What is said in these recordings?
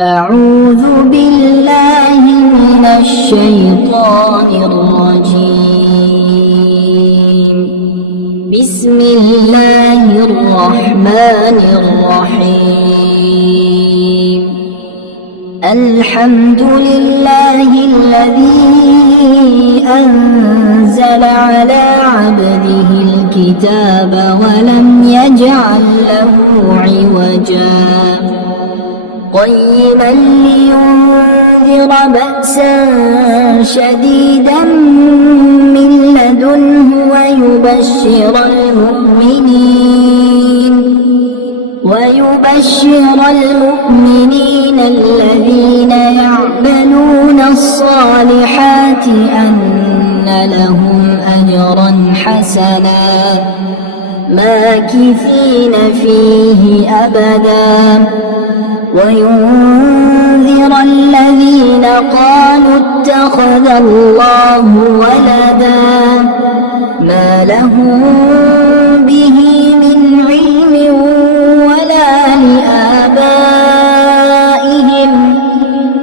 أعوذ بالله من الشيطان الرجيم. بسم الله الرحمن الرحيم. الحمد لله الذي أنزل على عبده الكتاب ولم يجعل له عوجا قيما لينذر بأسا شديدا من لدنه ويبشر المؤمنين الذين يعملون الصالحات أن لهم أجرا حسنا ماكثين فيه أبدا وينذر الذين قالوا اتخذ الله ولدا ما لهم به من علم ولا لآبائهم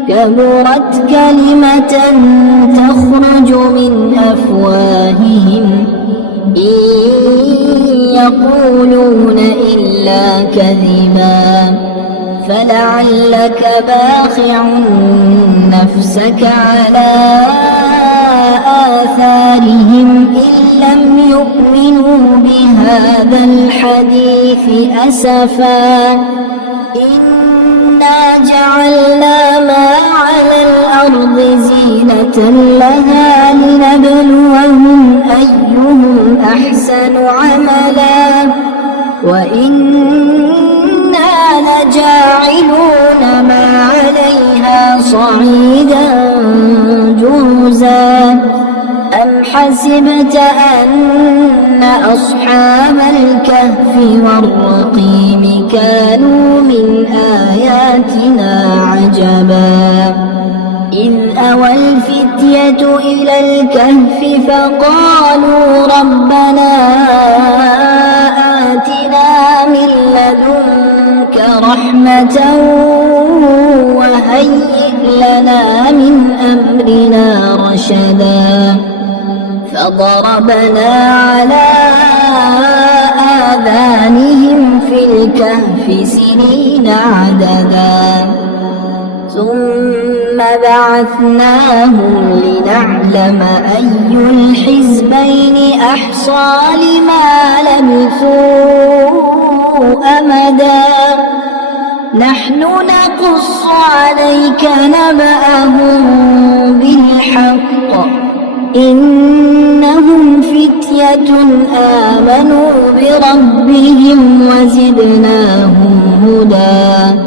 كبرت كلمة تخرج من أفواههم إن يقولون إلا كذبا فلعلك باخع نفسك على آثارهم إن لم يؤمنوا بهذا الحديث أسفا إنا جعلنا ما على الأرض زينة لها لنبلوهم أيهم أحسن عملا وإنا لجاعلون ما عليها صعيدا جرزا أم حسبت أن أصحاب الكهف والرقيم كانوا من آياتنا عجبا إذ أوى الفتية إلى الكهف فقالوا ربنا آتنا من لدنك رحمة وهيئ لنا من أمرنا رشدا فضربنا على آذانهم في الكهف سنين عددا ثم بعثناهم لنعلم أي الحزبين أحصى لما لبثوا أمدا نحن نقص عليك نبأهم بالحق إنهم فتية آمنوا بربهم وزدناهم هدى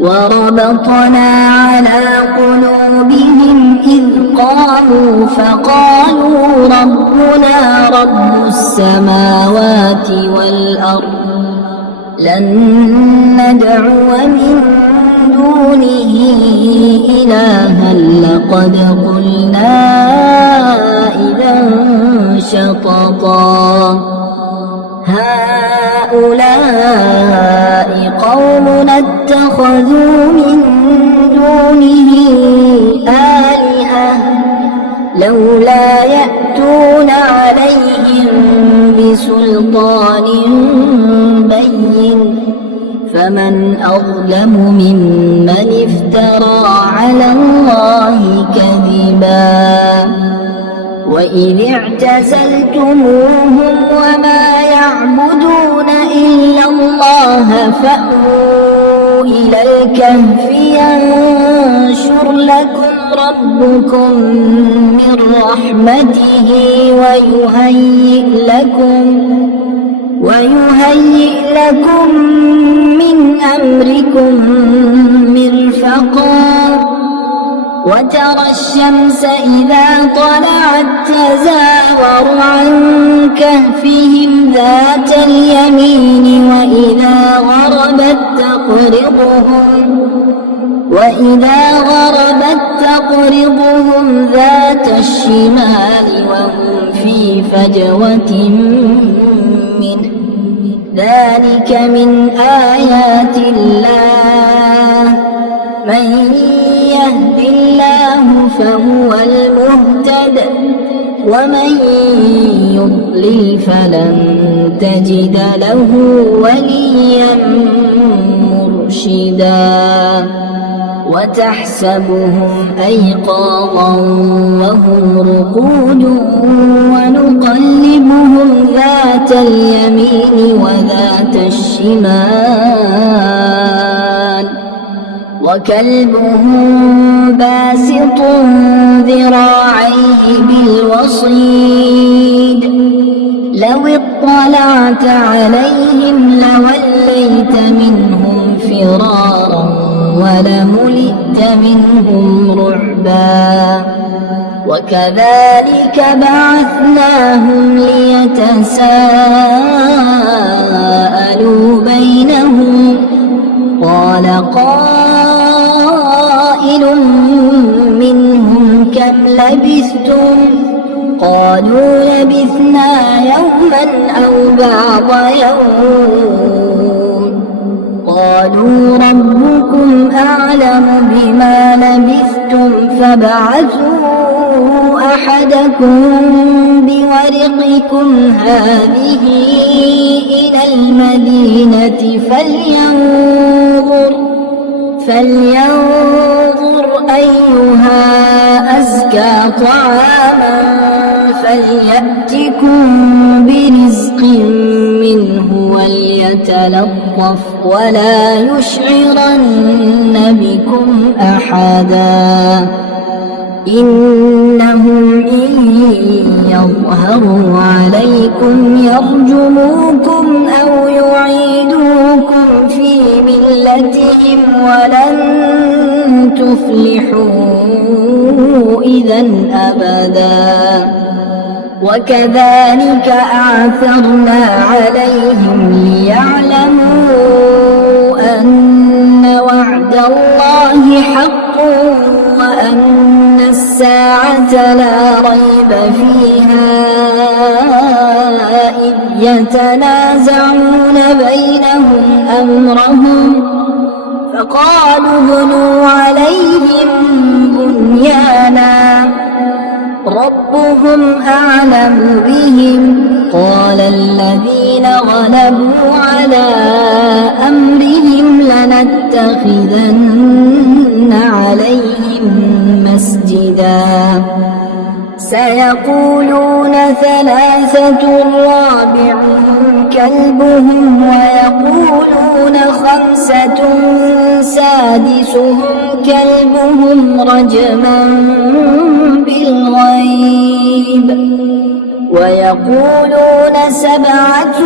وربطنا على قلوبهم إذ قاموا فقالوا ربنا رب السماوات والأرض لن ندعو من دونه إلها لقد قلنا إذا شططا هؤلاء قومنا اتخذوا من دونه آلهة لولا يأتون عليهم بسلطان بين فمن أظلم ممن افترى على الله كذبا وإذ اعتزلتموهم وما يعبدون إلا الله فأووا إلى الكهف ينشر لكم ربكم من رحمته ويهيئ لكم من أمركم مرفقا وترى الشمس إذا طلعت تزاور عن كهفهم ذات اليمين وإذا غربت تقرضهم ذات الشمال وهم في فجوة منه ذلك من آيات الله من يهد الله فهو المهتد ومن يضلل فلن تجد له وليا مرشدا وتحسبهم أيقاظا وهم رقود ونقلبهم ذات اليمين وذات الشمال وكلبهم باسط ذراعيه بالوصيد لو اطلعت عليهم لوليت منهم فرارا ولملئت منهم رعبا وكذلك بعثناهم ليتساءلوا بينهم قال قائل منهم كم لبثتم قالوا لبثنا يوما أو بعض يوم قالوا ربكم أعلم بما لبثتم فابعثوا أحدكم بورقكم هذه إلى المدينة فلينظر أيها أزكى طعاما فليأتكم برزق منه وليتلطف ولا يشعرن بكم أحدا إنهم إن يظهروا عليكم يرجموكم أو يعيدوكم في ملتهم ولن تفلحوا إذا أبدا وكذلك أعثرنا عليهم ليعلموا أن وعد الله حق وأن الساعة لا ريب فيها إذ يتنازعون بينهم أمرهم فقالوا ابنوا عليهم بنيانا ربهم أعلم بهم قال الذين غلبوا على أمرهم لنتخذن عليهم مسجدا سيقولون ثلاثة رابعهم كلبهم ويقولون خمسة سادسهم كلبهم رجما بالغيب ويقولون سبعة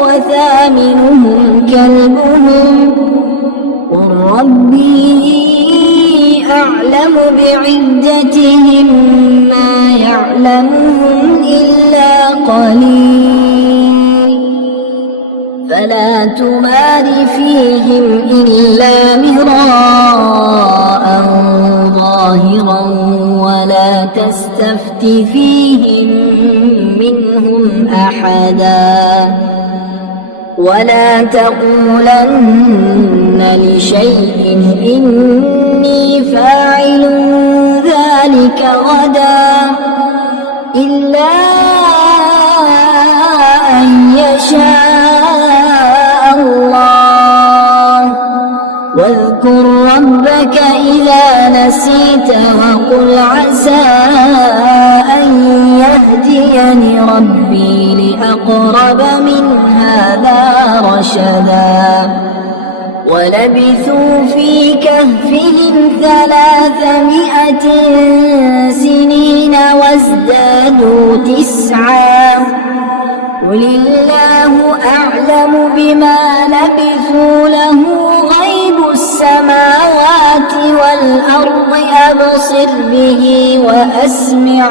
وثامنهم كلبهم قل ربي أعلم بعدتهم ما يعلمهم إلا قليل فلا تمار فيهم إلا مراء ظاهرا ولا تستفت فيهم منهم أحدا ولا تقولن لشيء إني فاعل ذلك غدا إلا أن يشاء الله واذكر ربك إذا نسيت وقل عسى أن يهديني ربي لأقرب من هذا رشدا ولبثوا في كهفهم 300 سنين وازدادوا 9 قل الله أعلم بما لبثوا له غيب السماوات والأرض أبصر به وأسمع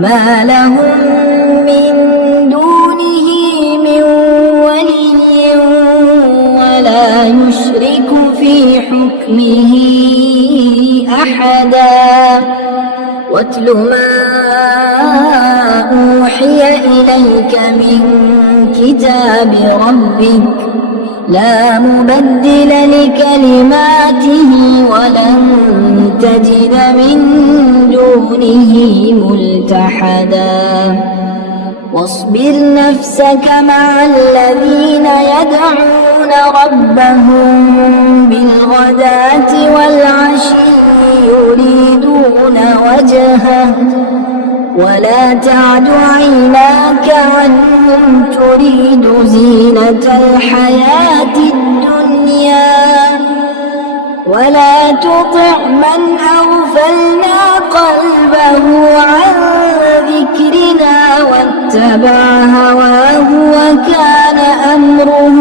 ما لهم من دونه من ولي ولا يشرك في حكمه أحدا واتل ما أوحي إليك من كتاب ربك لا مبدل لكلماته ولن تجد من دونه ملتحدا واصبر نفسك مع الذين يدعون ربهم بالغداة والعشي يريدون وجهه ولا تعد عيناك عنهم تريد زينة الحياة الدنيا ولا تطع من أغفلنا قلبه عن ذكرنا واتبع هواه وكان أمره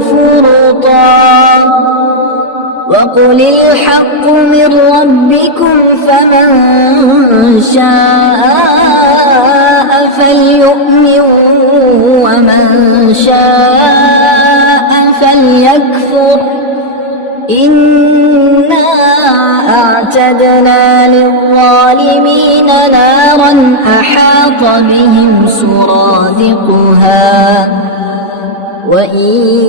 فرطا وقل الحق من ربكم فمن شاء فليؤمن ومن شاء فليكفر إنا أعتدنا للظالمين نارا أحاط بهم سرادقها وإن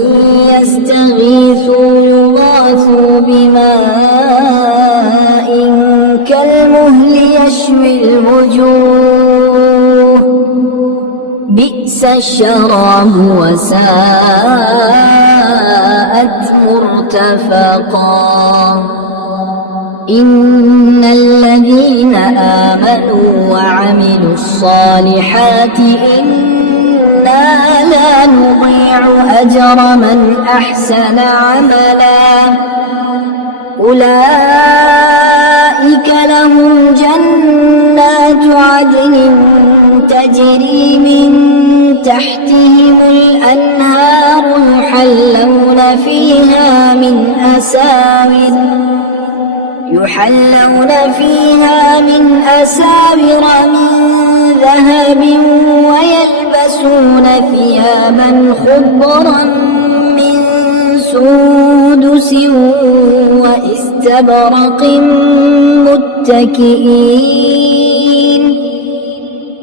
يستغيثوا يغاثوا بماء كالمهل يشوي الوجوه بئس الشراب وساءت مرتفقا إن الذين آمنوا وعملوا الصالحات إنا لا نضيع أجر من أحسن عملا أولئك لهم جنات عدن تجري من تحتهم الأنهار يحلون فيها من أساور من ذهب ويلبسون ثيابا خضرا من سندس واستبرق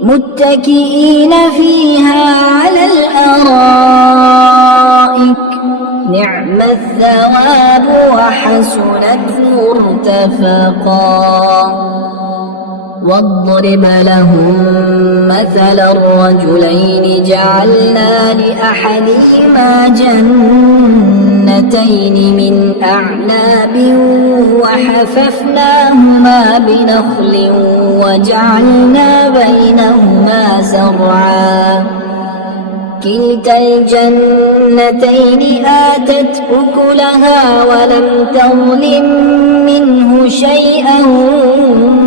متكئين فيها على الأرائك نعم الثواب وحسنت مرتفقا واضرب لهم مثل الرجلين جعلنا لأحدهما جنتين من أعناب وحففناهما بنخل وجعلنا بينهما زرعا كلتا الجنتين آتت أكلها ولم تظلم منه شيئا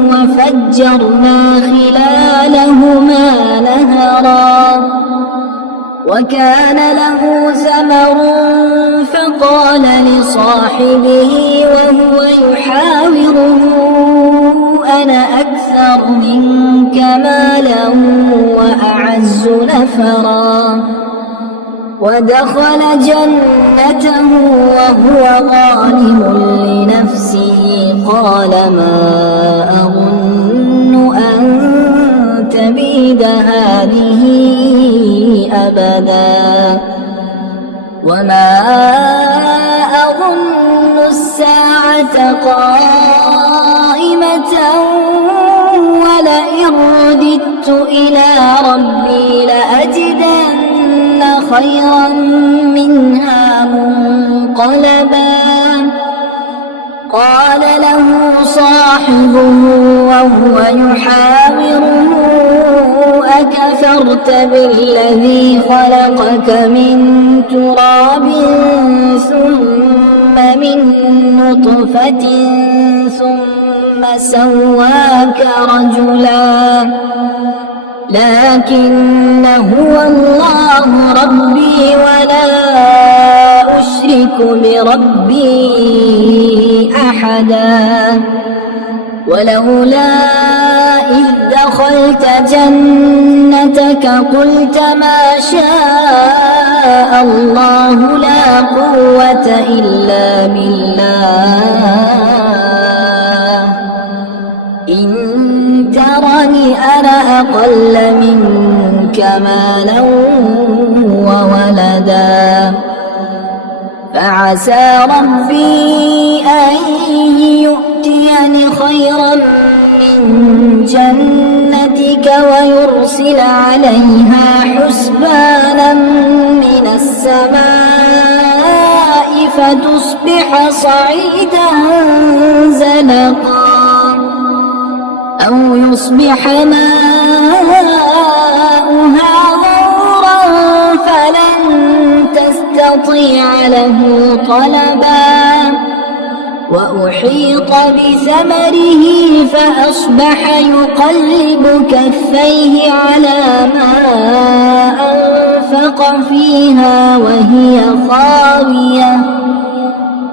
وفجرنا خلالهما نهرا وكان له ثمر فقال لصاحبه وهو يحاوره أنا أكثر منك مالا وأعز نفرا ودخل جنته وهو ظالم لنفسه قال ما أظن أن تبيد هذه أبدا وما أظن الساعة قائمة ولئن رددت إلى ربي لأجدن خيرا منها منقلبا قال له صاحبه وهو يحاوره أكفرت بالذي خلقك من تراب ثم من نطفة ثم سواك رجلا لكن هو الله ربي ولا أشرك بربي أحدا ولولا إذ دخلت جنتك قلت ما شاء الله لا قوة إلا بالله إن ترني أنا أقل منك مالا وولدا عسى ربي أن يؤتيني خيرا من جنتك ويرسل عليها حسبانا من السماء فتصبح صعيدا زلقا أو يصبح ماؤها غورا فلن تستطيع له طلبا وأحيط بثمره فأصبح يقلب كفيه على ما أنفق فيها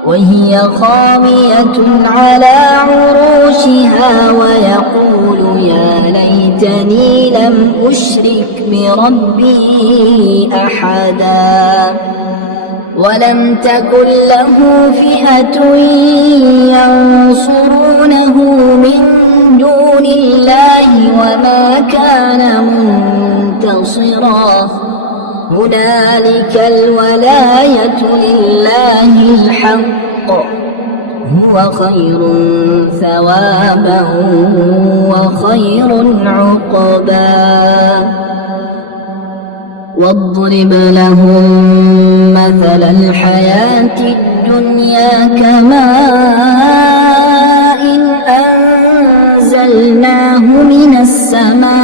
وهي خاوية على عروشها ويقول يا ليتني لم أشرك بربي أحدا ولم تكن له فئة ينصرونه من دون الله وما كان منتصرا هنالك الولاية لله الحق هو خير ثوابا وخير عقبا واضرب لهم مثل الحياة الدنيا كماء أنزلناه من السماء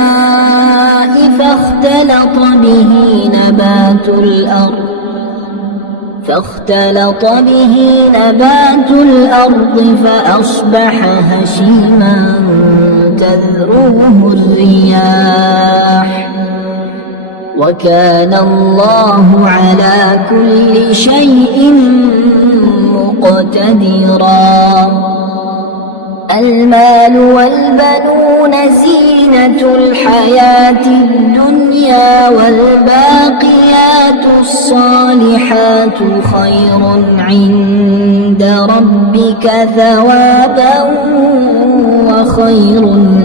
فاختلط به نبات الأرض فأصبح هشيما تذروه الرياح وكان الله على كل شيء مقتدرا المال والبنون زينة الحياة الدنيا والباقيات الصالحات خير عند ربك ثوابا وخير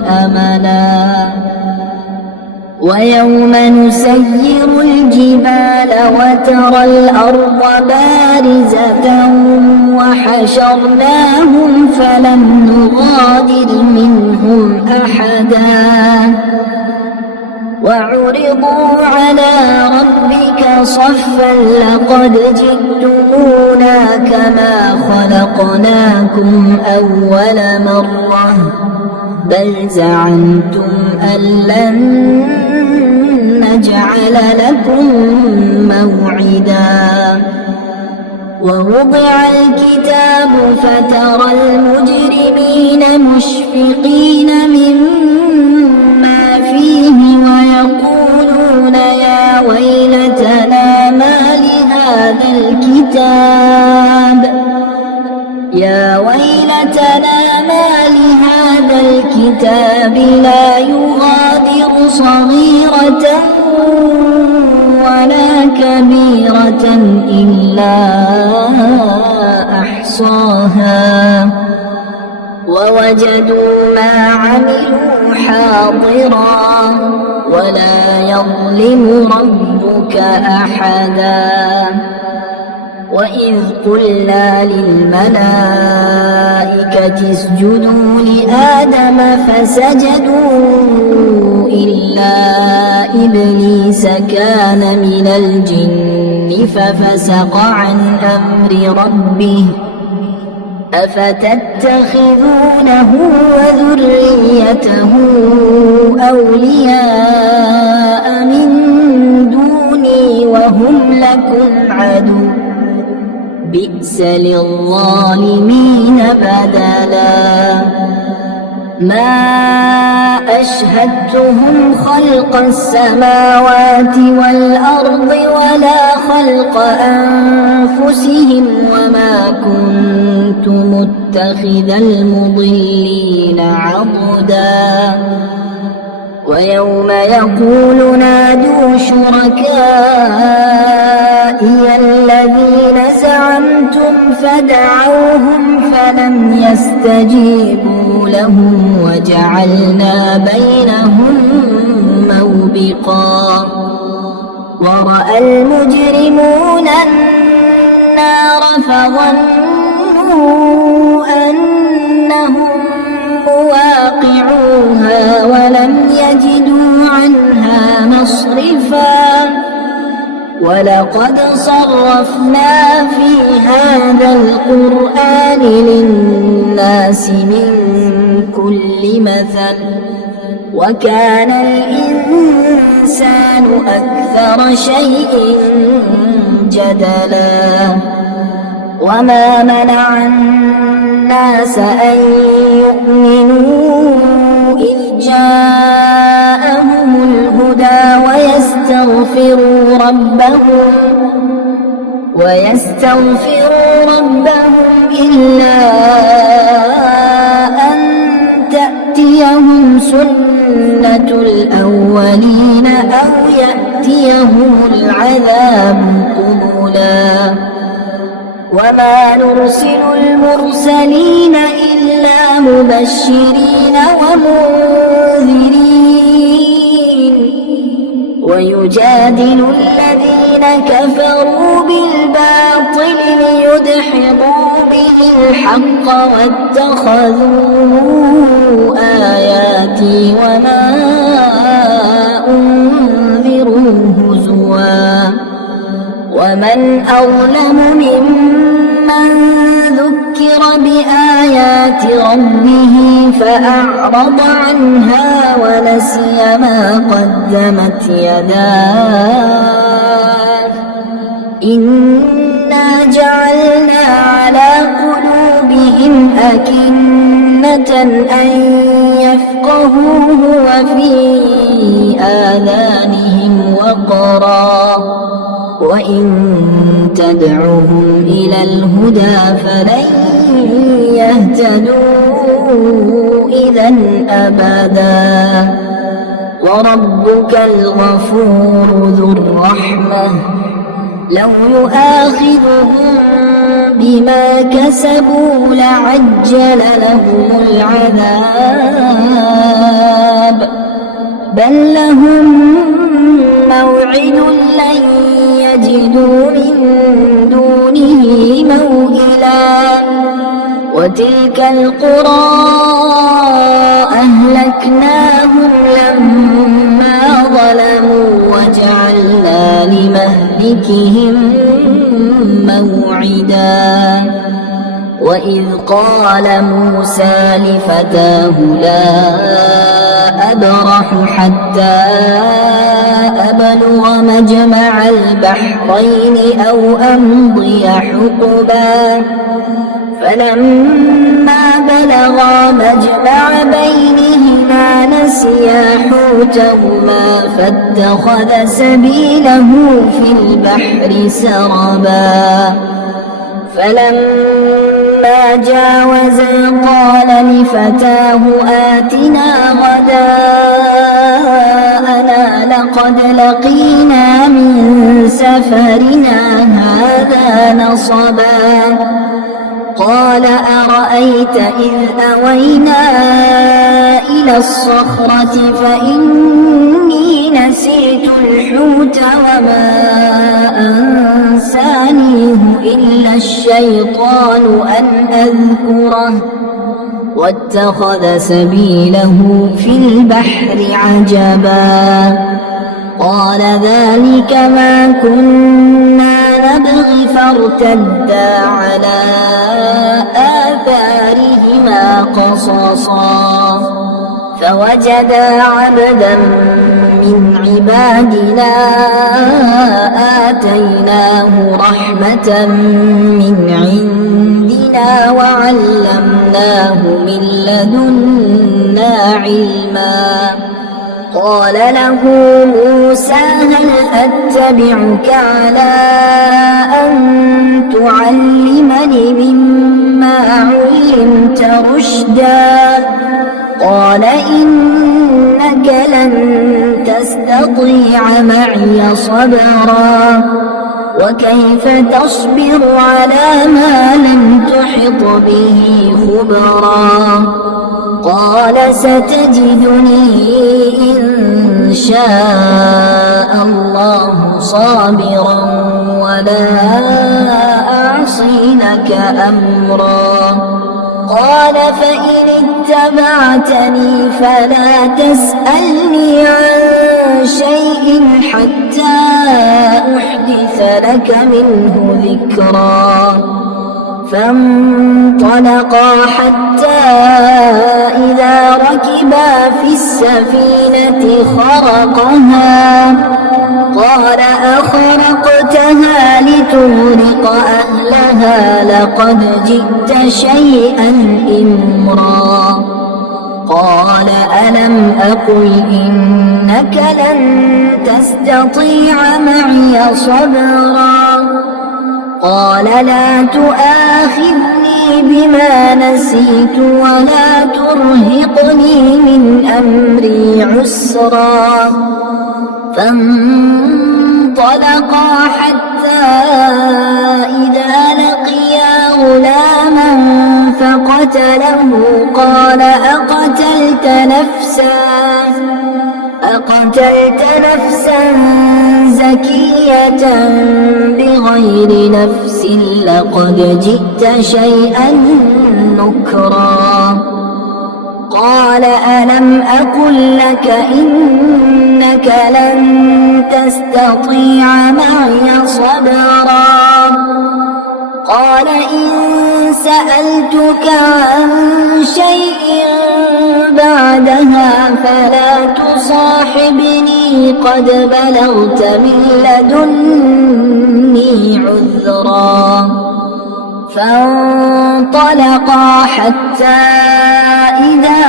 أملا ويوم نسير الجبال وترى الأرض بارزة وحشرناهم فلم نغادر منهم أحدا وعرضوا على ربك صفا لقد جئتمونا كما خلقناكم أول مرة بل زعمتم أن لن نجعل لكم موعدا ووضع الكتاب فترى المجرمين مشفقين مما فيه ويقولون يا ويلتنا ما لهذا الكتاب لا يغادر صغيرة ولا كبيرة إلا أحصاها ووجدوا ما عملوا حاضرا ولا يظلم ربك أحدا وإذ قلنا للملائكة اسجدوا لآدم فسجدوا إلا إبليس كان من الجن ففسق عن أمر ربه أفتتخذونه وذريته أولياء من دوني وهم لكم عدو بئس للظالمين بدلا ما أشهدتهم خلق السماوات والأرض ولا خلق أنفسهم وما كنت متخذ المضلين عضدا ويوم يقول نادوا شركائي الذين زعمتم فدعوهم فلم يستجيبوا لهم وجعلنا بينهم موبقا ورأى المجرمون النار فظنوا أنهم مواقعوها ولم يجدوا عنها مصرفا ولقد صرفنا في هذا القرآن للناس من كل مثل وكان الإنسان أكثر شيء جدلا وما منع الناس أن يؤمنوا إذ جاءهم الهدى ويستغفروا ربهم إلا أن تأتيهم سنة الأولين أو يأتيهم العذاب قبلا وما نرسل المرسلين إلا مبشرين ومنذرين ويجادل الذين كفروا بالباطل ليدحضوا به الحق واتخذوا آياتي وما أنذروا هزوا ومن أظلم ممن ذكر بآيات ربه فأعرض عنها ونسي ما قدمت يداه إنا جعلنا على قلوبهم أكنة أن يفقهوه وفي آذانهم وقرا وإن تدعوهم إلى الهدى فلن يهتدوا إذا أبدا وربك الغفور ذو الرحمة لو يؤاخذهم بما كسبوا لعجل لهم العذاب بل لهم موعد لن يجدوا من دونه موئلا وتلك القرى أهلكناهم لما ظلموا وجعلنا لمهلكهم موعدا وإذ قال موسى لفتاه لا أبرح حتى أبلغ مجمع البحرين أو أمضي حقبا فلما بلغا مجمع بينهما نسيا حوتهما فاتخذ سبيله في البحر سربا فلما جاوزا قال لفتاه آتنا غداءنا لقد لقينا من سفرنا هذا نصبا قال أرأيت إذ أوينا إلى الصخرة فإني نسيت الحوت وما أنسانيه إلا الشيطان أن أذكره واتخذ سبيله في البحر عجبا قال ذلك ما كنا نبغي فارتدا على آثارهما قصصا فوجدا عبدا من عبادنا آتيناه رحمة من عندنا وعلمناه من لدنا علما قال له موسى هل أتبعك على أن تعلمني مما علمت رشدا قال إنك لن تستطيع معي صبرا وكيف تصبر على ما لم تحط به خبرا قال ستجدني إن شاء الله صابرا ولا يعصينك أمرا. قال فإن اتبعتني فلا تسألني عن شيء حتى أحدث لك منه ذكرا. فانطلقا حتى إذا ركبا في السفينة خرقها قال أخرقتها لتغرق أهلها لقد جئت شيئا إمرا. قال ألم أقل إنك لن تستطيع معي صبرا. قال لا تؤاخذني بما نسيت ولا ترهقني من أمري عسرا. فانطلقا حتى إذا لقيا غلاما فقتله قال أقتلت نفسا زكية بغير نفس لقد جئت شيئا نكرا. قال ألم أقل لك إنك لن تستطيع معي صبرا. قال إن سألتك عن شيء بعدها فلا تصاحبني قد بلغت من لدني عذرا. فانطلقا حتى إذا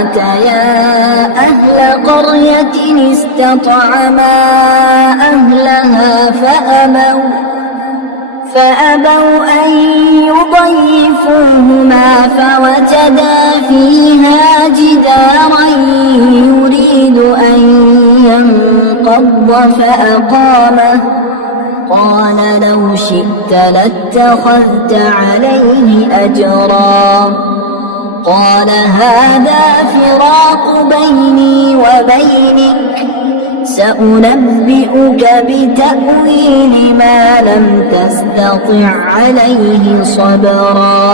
أتيا أهل قرية استطعما أهلها فأبوا أن يضيفوهما فوجدا فيها جدارا يريد أن ينقض فأقامه. قال لو شئت لاتخذت عليه أجرا. قال هذا فراق بيني وبينك سأنبئك بتأويل ما لم تستطع عليه صبرا.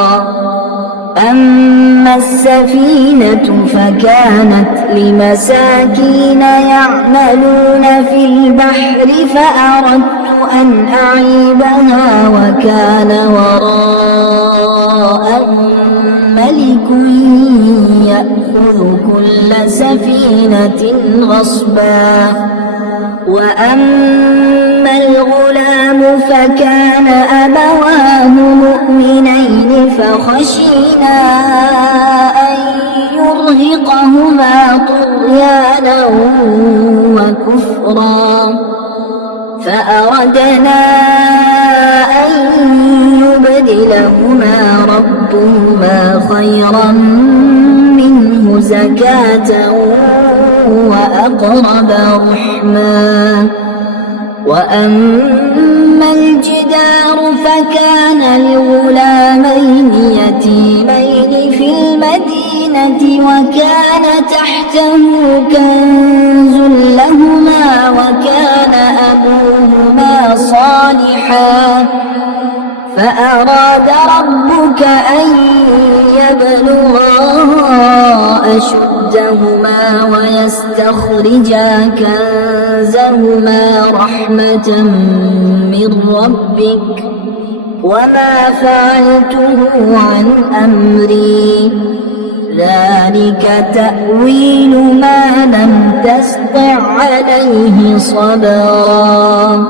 أما السفينة فكانت لمساكين يعملون في البحر فأردت أن أعيبها وكان وراءهم ملك يأخذ كل سفينة غصبا. وأما الغلام فكان أبواه مؤمنين فخشينا أن يرهقهما طغيانا وكفرا. فأردنا أن يبدلهما ربهما خيرا منه زكاة وأقرب رحما. وأما الجدار فكان لغلامين يتيمين في المدينة وكان تحته كنز لهما وكان أبوهما صالحا. فأراد ربك أن يبلغا أشدهما ويستخرجا كنزهما رحمة من ربك وما فعلته عن أمري ذلك تأويل ما لم تسطع عليه صبرا.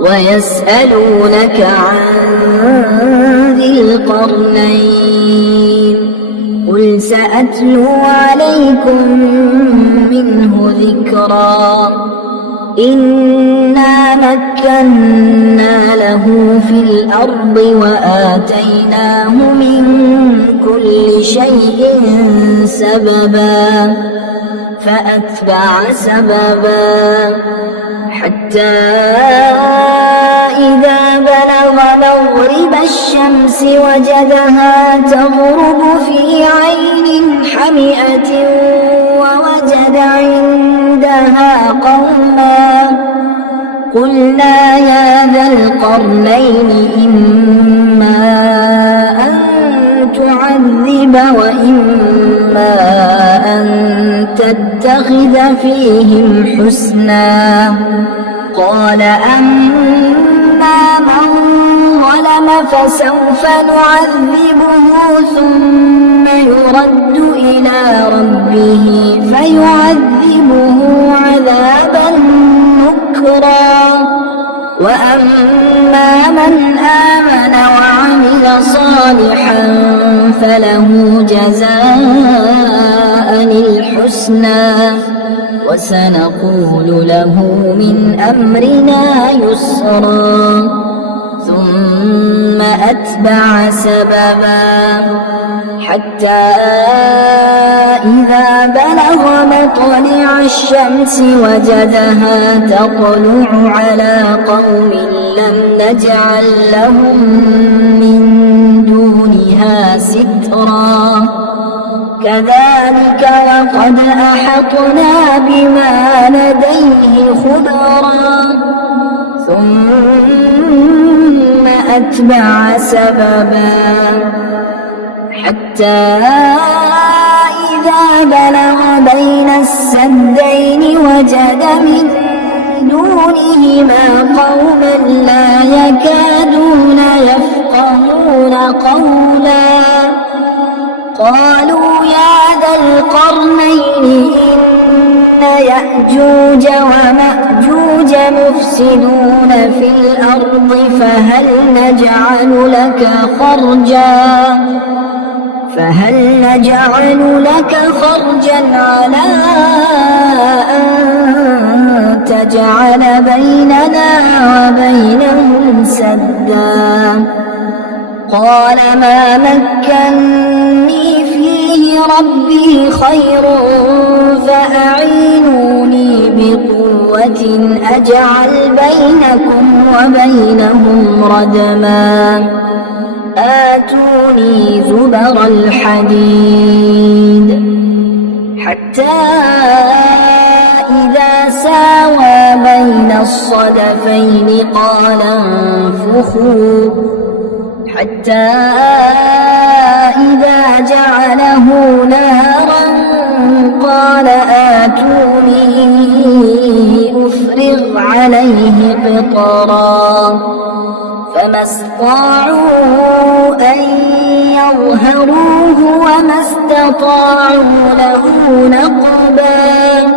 ويسألونك عن ذي القرنين قل سأتلو عليكم منه ذكرا. إنا مكنا له في الأرض وآتيناه من كل شيء سببا. فأتبع سببا حتى إذا بلغ مغرب الشمس وجدها تغرب في عين حمئة ووجد عندها قوما قلنا يا ذا القرنين إما أن تعذب وإما أن تتخذ فيهم حسنا قال أما من ظلم فسوف نعذبه ثم يرد إلى ربه فيعذبه عذابا نكرا وأما من آمن وعمل صالحا فله جزاء الحسنى وسنقول له من أمرنا يسرا ثم أتبع سببا حتى إذا بلغ مطلع الشمس وجدها تطلع على قوم لم نجعل لهم من دونها سترا كذلك وقد أحطنا بما لديه خبرا ثم أتبع سببا حتى إذا بلغ بين السدين وجد من دونهما قوما لا يكادون يفقهون قولا قالوا يا ذا القرنين إن يأجوج ومأجوج مفسدون في الأرض فهل نجعل لك خرجا على أن تجعل بيننا وبينهم سدا قال ما مكني فيه ربي خير فأعينوني بقوة أجعل بينكم وبينهم ردما آتوني زبر الحديد حتى إذا ساوى بين الصدفين قال انفخوا حتى إذا جعله نارا قال آتوني أفرغ عليه قطرا فما استطاعوا أن يظهروه وما استطاعوا له نقبا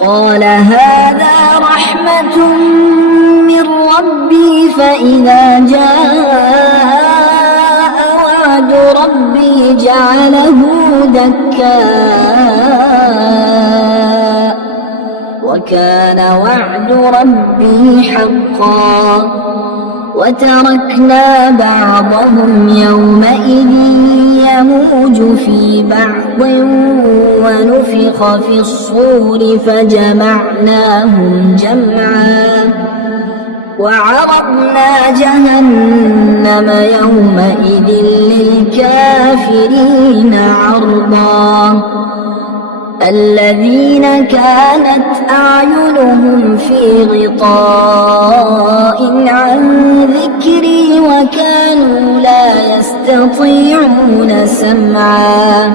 قال هذا رحمة من ربي فإذا جاء وعد ربي جعله دكا وكان وعد ربي حقا وتركنا بعضهم يومئذ يموج في بعض ونفخ في الصور فجمعناهم جمعا وعرضنا جهنم يومئذ للكافرين عرضا الذين كانت أعينهم في غطاء عن ذكري وكانوا لا يستطيعون سمعا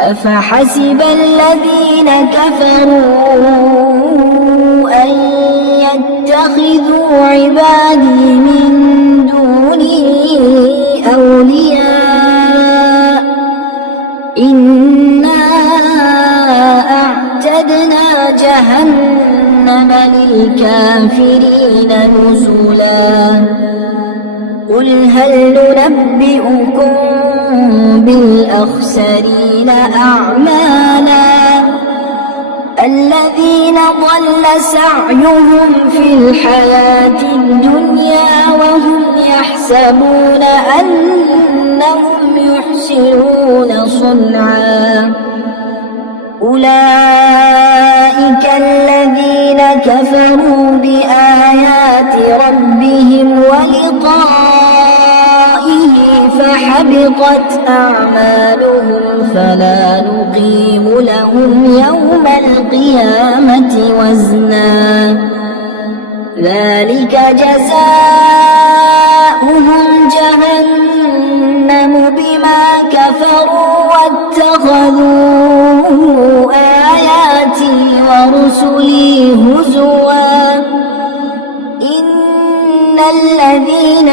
أفحسب الذين كفروا أن يتخذوا عبادي من دوني أولياء إنا أعتدنا جهنم للكافرين نزلا قل هل ننبئكم بالأخسرين أعمالا الذين ضل سعيهم في الحياة الدنيا وهم يحسبون أنهم يحسنون صنعا أولئك الذين كفروا بآيات ربهم ولقائه فحبطت أعمالهم فلا نقيم لهم يوم القيامة وزنا ذلك جزاؤهم جهنم بما كفروا واتخذوا آياتي ورسلي هزوا إن الذين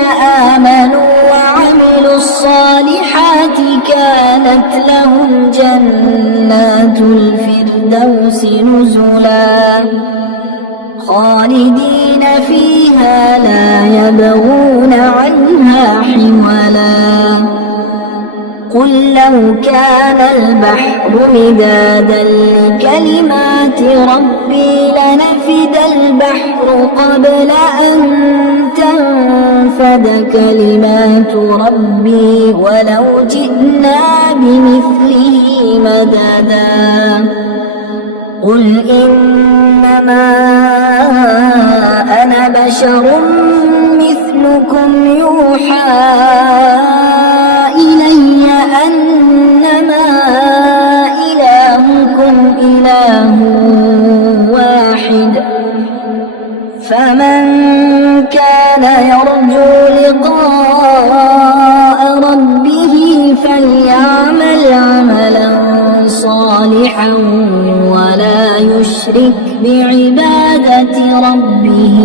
آمنوا وعملوا الصالحات كانت لهم جنات الفردوس نزلا خالدين فيها لا يبغون عنها حولا قل لو كان البحر مدادا لكلمات ربي لنفد البحر قبل أن تنفد كلمات ربي ولو جئنا بمثله مددا قل إنما أنا بشر مثلكم يوحى إلي أنما إلهكم إله واحد فمن كان يرجو لقاء ربه فليعمل عملا صالحا ولا يشرك بعبادة ربه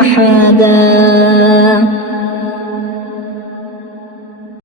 أحدا.